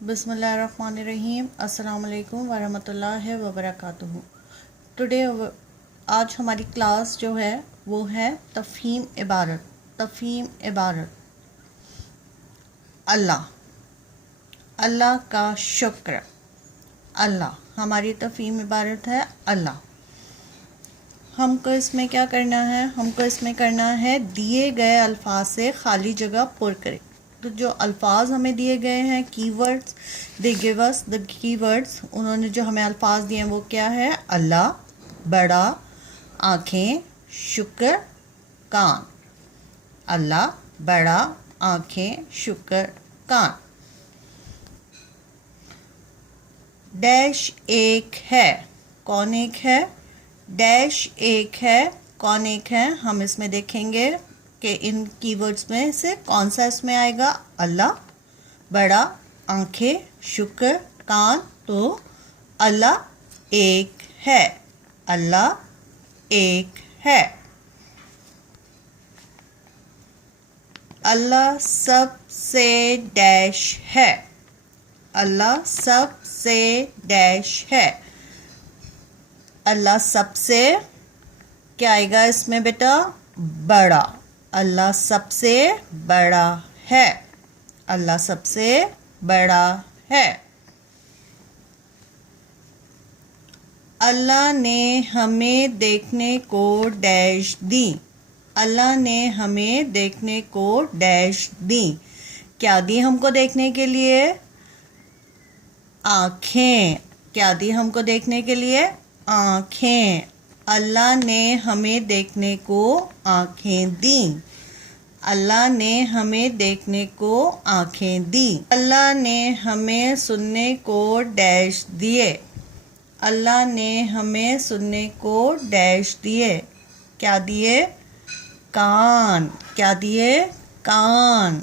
बिस्मिल्लाहिर्रहमानिर्रहीम। अस्सलाम वालेकुम वरहमतुल्लाहि वबरकातुहू। टुडे आज हमारी क्लास जो है वो है तफ़हीम इबारत। तफ़हीम इबारत अल्लाह, अल्लाह का शुक्र। अल्लाह हमारी तफ़हीम इबारत है अल्लाह। हमको इसमें क्या करना है? हमको इसमें करना है दिए गए अल्फाज से खाली जगह पुर करें। तो जो अल्फाज हमें दिए गए हैं keywords, they give us the keywords. उन्होंने जो हमें अल्फाज दिए हैं वो क्या है? अल्लाह, बड़ा, आँखें, शुक्र, कान। अल्लाह, बड़ा, आँखें, शुक्र, कान। डैश एक है, कौन एक है? डैश एक है, कौन एक है? हम इसमें देखेंगे कि इन कीवर्ड्स में से कौन सा इसमें आएगा। अल्लाह, बड़ा, आंखें, शुक्र, कान। तो अल्लाह एक है। अल्लाह एक है। अल्लाह सबसे डैश है। अल्लाह सबसे डैश है। अल्लाह सबसे क्या आएगा इसमें बेटा? बड़ा। अल्लाह सबसे बड़ा है। अल्लाह सबसे बड़ा है। अल्लाह ने हमें देखने को डैश दी। अल्लाह ने हमें देखने को डैश दी। क्या दी हमको देखने के लिए? आँखें। क्या दी हमको देखने के लिए? आँखें। अल्लाह ने हमें देखने को आँखें दी। अल्लाह ने हमें देखने को आँखें दी। अल्लाह ने हमें सुनने को डैश दिए। अल्लाह ने हमें सुनने को डैश दिए। क्या दिए? कान। क्या दिए? कान।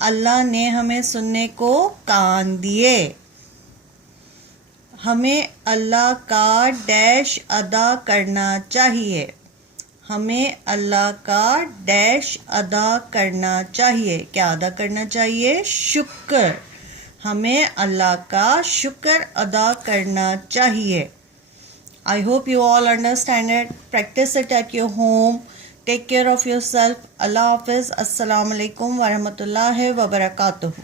अल्लाह ने हमें सुनने को कान दिए। हमें अल्लाह का डैश अदा करना चाहिए। हमें अल्लाह का डैश अदा करना चाहिए। क्या अदा करना चाहिए? शुक्र। हमें अल्लाह का शुक्र अदा करना चाहिए। I hope you all understand it. Practice it at your home. Take care of yourself. Allah Hafiz. Assalamu alaikum wa rahmatullahi wa barakatuh.